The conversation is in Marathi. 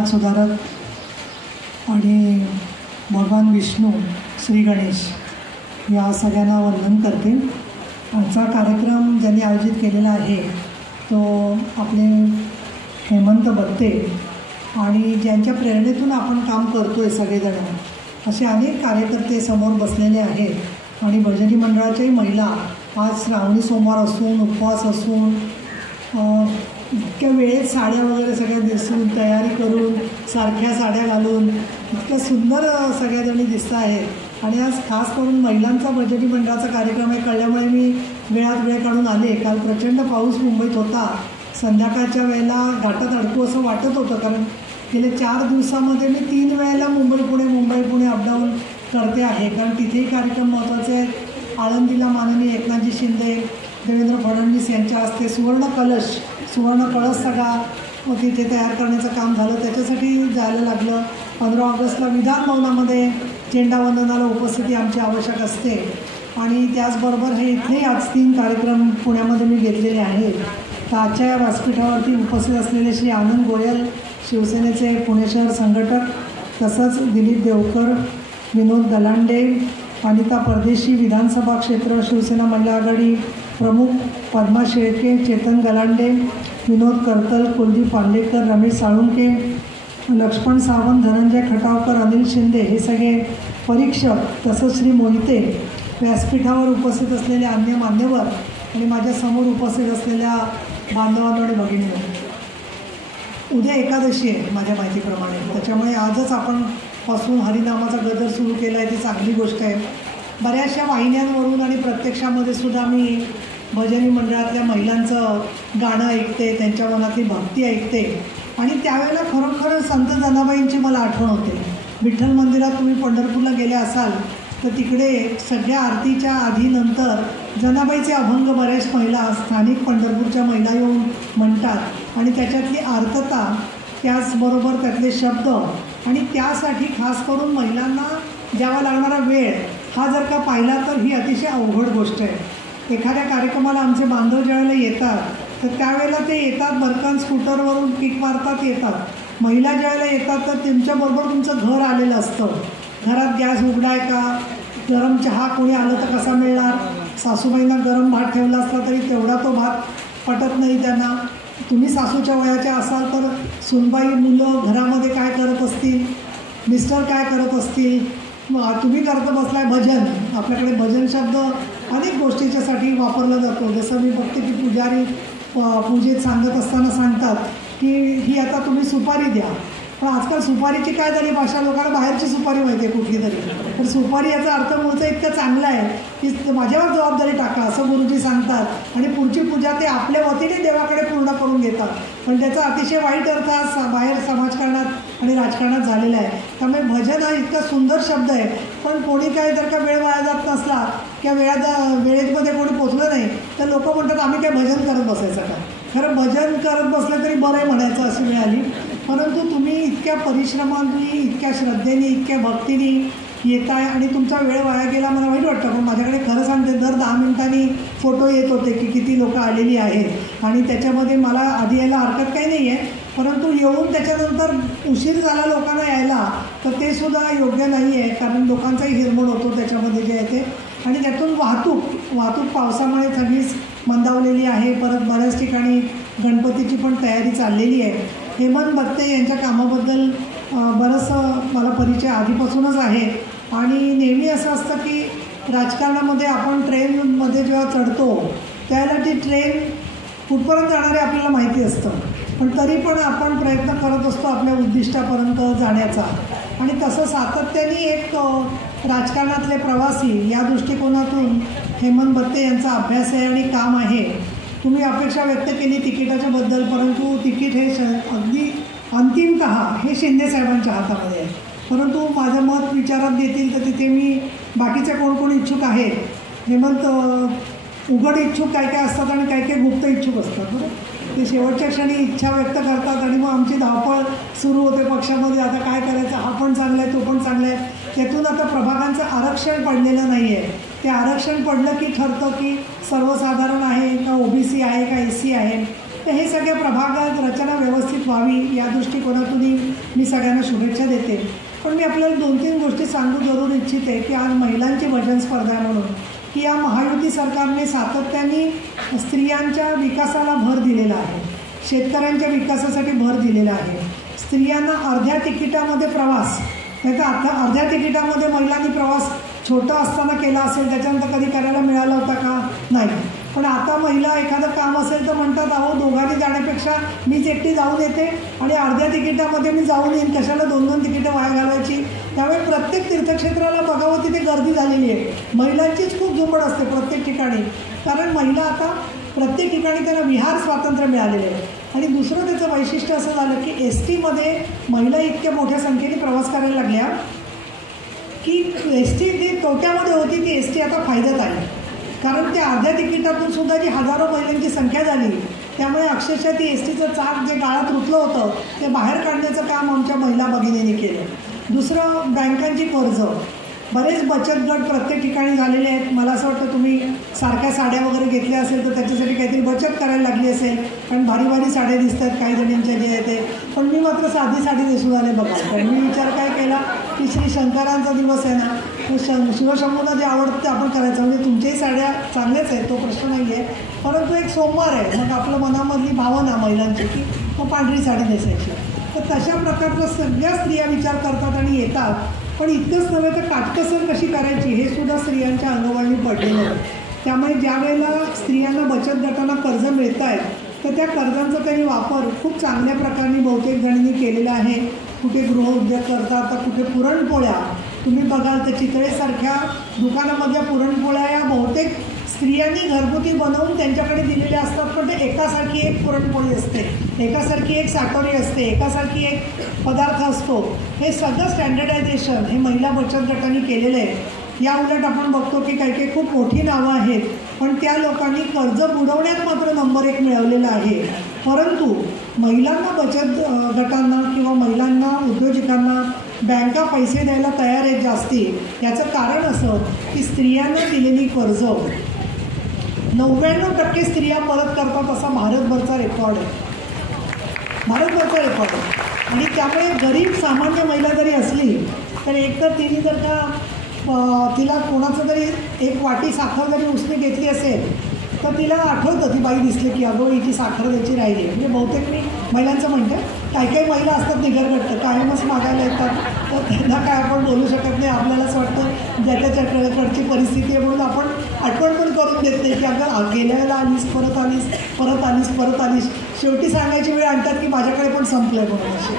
समाजसुधारक आणि भगवान विष्णू श्री गणेश या सगळ्यांना वंदन करते. आजचा कार्यक्रम ज्यांनी आयोजित केलेला आहे तो आपले हेमंत बत्ते आणि ज्यांच्या प्रेरणेतून आपण काम करतो आहे सगळेजण, असे अनेक कार्यकर्ते समोर बसलेले आहेत. आणि भजनी मंडळाच्याही महिला आज श्रावणी सोमवार असून उपवास असून इतक्या वेळेत साड्या वगैरे सगळ्या दिसून तयारी करून सारख्या साड्या घालून इतक्या सुंदर सगळ्याजणी दिसत आहेत. आणि आज खास करून महिलांचा भजनी मंडळाचा कार्यक्रम आहे कळल्यामुळे मी वेळात वेळ काढून आले. काल प्रचंड पाऊस मुंबईत होता. संध्याकाळच्या वेळेला घाटात अडकू असं वाटत होतं, कारण गेल्या 4 दिवसामध्ये मी 3 वेळेला मुंबई पुणे अपडाऊन करते आहे, कारण तिथेही कार्यक्रम महत्त्वाचे आहेत. आळंदीला माननीय एकनाथजी शिंदे, देवेंद्र फडणवीस यांच्या हस्ते सुवर्ण कळस सगळा तिथे तयार करण्याचं काम झालं, त्याच्यासाठी जायला लागलं. 15 ऑगस्टला विधान भवनामध्ये झेंडावंदनाला उपस्थिती आमची आवश्यक असते. आणि त्याचबरोबर हे इथेही आज 3 कार्यक्रम पुण्यामध्ये मी घेतलेले आहेत. तर आजच्या या व्यासपीठावरती उपस्थित असलेले श्री आनंद गोयल, शिवसेनेचे पुणे शहर संघटक, तसंच दिलीप देवकर, विनोद गलांडे, अनिता परदेशी, विधानसभा क्षेत्र शिवसेना महिला आघाडी प्रमुख पद्मा शेळके, चेतन गलांडे, विनोद करतल, कुलदीप पांडेकर, रमेश साळुंके, लक्ष्मण सावंत, धनंजय खटावकर, अनिल शिंदे हे सगळे परीक्षक, तसंच श्री मोहिते, व्यासपीठावर उपस्थित असलेले अन्य मान्यवर आणि माझ्यासमोर उपस्थित असलेल्या बांधवांनो आणि भगिनींनो. उद्या एकादशी आहे माझ्या माहितीप्रमाणे, त्याच्यामुळे आजच आपण पासून हरिनामाचा गजर सुरू केला आहे, ती चांगली गोष्ट आहे. बऱ्याचशा वाहिन्यांवरून आणि प्रत्यक्षामध्ये सुद्धा मी भजनी मंडळातल्या महिलांचं गाणं ऐकते, त्यांच्या मनातली भक्ती ऐकते. आणि त्यावेळेला खरोखर संत जनाबाईंची मला आठवण होते. विठ्ठल मंदिरात तुम्ही पंढरपूरला गेले असाल तर तिकडे सगळ्या आरतीच्या आधी नंतर जनाबाईचे अभंग बऱ्याच महिला, स्थानिक पंढरपूरच्या महिला येऊन म्हणतात. आणि त्याच्यातली आर्तता, त्याचबरोबर त्यातले शब्द, आणि त्यासाठी खास करून महिलांना द्यावा लागणारा वेळ हा जर का पाहिला तर ही अतिशय अवघड गोष्ट आहे. एखाद्या कार्यक्रमाला आमचे बांधव ज्यावेळेला येतात तर त्यावेळेला ते येतात बरकान स्कूटरवरून किक मारतात येतात. महिला ज्यावेळेला येतात तर तुमच्याबरोबर तुमचं घर आलेलं असतं. घरात गॅस उघडाय का, गरम चहा कोणी आलं तर कसा मिळणार, सासूबाईंना गरम भात ठेवला असला तरी तेवढा तो भात पटत नाही त्यांना. तुम्ही सासूच्या वयाच्या असाल तर सुनबाई, मुलं घरामध्ये काय करत असतील, मिस्टर काय करत असतील, तुम्ही करत बसलाय भजन. आपल्याकडे भजन शब्द अनेक गोष्टीच्यासाठी वापरला जातो. जसं मी बघते की पुजारी पूजेत सांगत असताना सांगतात की ही आता तुम्ही सुपारी द्या. पण आजकाल सुपारीची काय झाली भाषा, लोकांना बाहेरची सुपारी माहिती आहे कुठली तरी. तर सुपारी याचा अर्थ मूळचा इतका चांगला आहे की माझ्यावर जबाबदारी टाका असं गुरुजी सांगतात. आणि पुढची पूजा ते आपल्या वतीने देवाकडे पूर्ण करून घेतात. पण त्याचा अतिशय वाईट अर्थ बाहेर समाजकारणात आणि राजकारणात झालेला आहे. त्यामुळे भजन हा इतका सुंदर शब्द आहे, पण कोणी काय जर का वेळ वाया जात नसला किंवा वेळेमध्ये कोणी पोचलं नाही तर लोक म्हणतात आम्ही काय भजन करत बसायचं का. खरं भजन करत बसलं तरी बरं आहे म्हणायचं अशी वेळ आली. परंतु तुम्ही इतक्या परिश्रमाने, इतक्या श्रद्धेने, इतक्या भक्तीने येताय आणि तुमचा वेळ वाया गेला मला वाईट वाटतं. पण माझ्याकडे खरं सांगते दर 10 मिनिटांनी फोटो येत होते की किती लोक आलेली आहेत. आणि त्याच्यामध्ये मला आधी यायला हरकत काही नाही आहे, परंतु येऊन त्याच्यानंतर उशीर झाला लोकांना यायला तर ते सुद्धा योग्य नाही आहे, कारण लोकांचाही हिरमोड होतो त्याच्यामध्ये जे आहे ते. आणि त्यातून वाहतूक पावसामुळे सगळीच मंदावलेली आहे. परत बऱ्याच ठिकाणी गणपतीची पण तयारी चाललेली आहे. हेमंत बत्ते यांच्या कामाबद्दल बरंचसं मला परिचय आधीपासूनच आहे. आणि नेहमी असं असतं की राजकारणामध्ये आपण ट्रेनमध्ये जेव्हा चढतो त्यावेळेला ती ट्रेन कुठपर्यंत जाणार आहे आपल्याला माहिती असतं, पण तरी पण आपण प्रयत्न करत असतो आपल्या उद्दिष्टापर्यंत जाण्याचा. आणि तसं सातत्याने एक राजकारणातले प्रवासी या दृष्टिकोनातून हेमंत बत्ते यांचा अभ्यास आहे आणि काम आहे. तुम्ही अपेक्षा व्यक्त केली तिकिटाच्याबद्दल, परंतु तिकीट हे अगदी अंतिमतः हे शिंदेसाहेबांच्या हातामध्ये आहे. परंतु माझं मत विचारात देतील तर तिथे मी बाकीचे कोण इच्छुक आहेत, हेमंत उघड इच्छुक काय काय असतात आणि काय काय गुप्त इच्छुक असतात. बरं, ते शेवटच्या क्षणी इच्छा व्यक्त करतात आणि मग आमची धावपळ सुरू होते पक्षामध्ये. आता काय करायचं, हा पण चांगला आहे तो पण चांगला आहे. त्यातून आता प्रभागांचं आरक्षण पडलेलं नाही आहे. ते आरक्षण पडलं की ठरतं की सर्वसाधारण आहे का OBC आहे का SC आहे. तर हे सगळ्या प्रभागात रचना व्यवस्थित व्हावी या दृष्टिकोनातूनही मी सगळ्यांना शुभेच्छा देते. पण मी आपल्याला 2-3 गोष्टी सांगू जरूर इच्छिते की आज महिलांची भजन स्पर्धा आहे म्हणून की या महायुती सरकारने सातत्याने स्त्रियांच्या विकासाला भर दिलेला आहे, शेतकऱ्यांच्या विकासासाठी भर दिलेला आहे. स्त्रियांना अर्ध्या तिकिटामध्ये प्रवास, नाही तर आता अर्ध्या तिकिटामध्ये महिलांनी प्रवास छोटा असताना केला असेल, त्याच्यानंतर कधी करायला मिळाला होता का? नाही. पण आता महिला एखादं काम असेल तर म्हणतात अहो दोघांनी जाण्यापेक्षा मीच एकटी जाऊन येते आणि अर्ध्या तिकिटामध्ये मी जाऊन येईन, कशाला 2-2 तिकीटं वाया घालवायची. त्यामुळे प्रत्येक तीर्थक्षेत्राला बघावं तिथे गर्दी झालेली आहे. महिलांचीच खूप झुंबड असते प्रत्येक ठिकाणी, कारण महिला आता प्रत्येक ठिकाणी त्यांना विहार स्वातंत्र्य मिळालेले आहे. आणि दुसरं त्याचं वैशिष्ट्य असं झालं की एस टीमध्ये महिला इतक्या मोठ्या संख्येने प्रवास करायला लागल्या की एस टी जी तोट्यामध्ये होती ती एस टी आता फायद्यात आली, कारण त्या अर्ध्या तिकिटातून सुद्धा जी हजारो महिलांची संख्या झाली त्यामुळे अक्षरशः ती एस टीचं चाक जे गाळात रुतलं होतं ते बाहेर काढण्याचं काम आमच्या महिला भगिनींनी केलं. दुसरं बँकांची कर्ज, बरेच बचत गट प्रत्येक ठिकाणी झालेले आहेत. मला असं वाटतं तुम्ही सारख्या साड्या वगैरे घेतल्या असेल तर त्याच्यासाठी काहीतरी बचत करायला लागली असेल, कारण भारी भारी साड्या दिसत आहेत काही जणींच्या जे आहे ते. पण मी मात्र साधी साडी दिसून आले बघा. तर मी विचार काय केला की श्री शंकरांचा दिवस आहे ना, तो शिवशंभूला जे आवडतं ते आपण करायचं. म्हणजे तुमच्याही साड्या चांगल्याच आहेत, तो प्रश्न नाही आहे, परंतु एक सोमवार आहे, मग आपलं मनामधली भावना महिलांची की मग पांढरी साडी नेसायची. तर तशा प्रकारच्या सगळ्या स्त्रिया विचार करतात आणि येतात. पण इतकंच नव्हे तर काटकसर कशी करायची हे सुद्धा स्त्रियांच्या अंगवळणी पडलेलं आहे. त्यामुळे ज्या वेळेला स्त्रियांना बचत गटांना कर्ज मिळत आहेत तर त्या कर्जांचा त्यांनी वापर खूप चांगल्या प्रकारे बहुतेक जणांनी केलेला आहे. कुठे गृहउद्योग करतात तर कुठे पुरणपोळ्या, तुम्ही बघाल तर चितळेसारख्या दुकानामधल्या पुरणपोळ्या या बहुतेक स्त्रियांनी घरगुती बनवून त्यांच्याकडे दिलेल्या असतात. पण ते एकासारखी एक पुरणपोळी असते, एकासारखी एक साटोरी असते, एकासारखी एक पदार्थ असतो. हे सगळं स्टँडर्डायझेशन हे महिला बचत गटांनी केलेलं आहे. या उलट आपण बघतो की काही काही खूप मोठी नावं आहेत पण त्या लोकांनी कर्ज बुडवण्यात मात्र नंबर 1 मिळवलेला आहे. परंतु महिलांना बचत गटांना किंवा महिलांना उद्योजकांना बँका पैसे द्यायला तयार आहेत जास्ती. याचं कारण असं की स्त्रियांना दिलेली कर्ज 99% स्त्रिया परत करतात असा भारतभरचा रेकॉर्ड आहे, भारतभरचा रेकॉर्ड आहे. आणि त्यामुळे गरीब सामान्य महिला जरी असली तर एकतर तिने जर का तिला कोणाचं तरी एक वाटी साखर जरी उसने घेतली असेल तर तिला आठवतं, ती बाई दिसली की अगो हिची साखर द्यायची राहिली. म्हणजे बहुतेक मी महिलांचं म्हणते, काही काही महिला असतात निगरगट्ट कायमच मागायला येतात, तर त्यांना काय आपण बोलू शकत नाही. आपल्यालाच वाटतं ज्याच्याकडची परिस्थिती आहे म्हणून आपण आठवण पण करून देत नाही की अगं गेल्या वेळेला आलीस, परत आलीस, परत आलीस, परत आलीस. शेवटी सांगायची वेळ आणतात की माझ्याकडे पण संपलं आहे म्हणून. अशी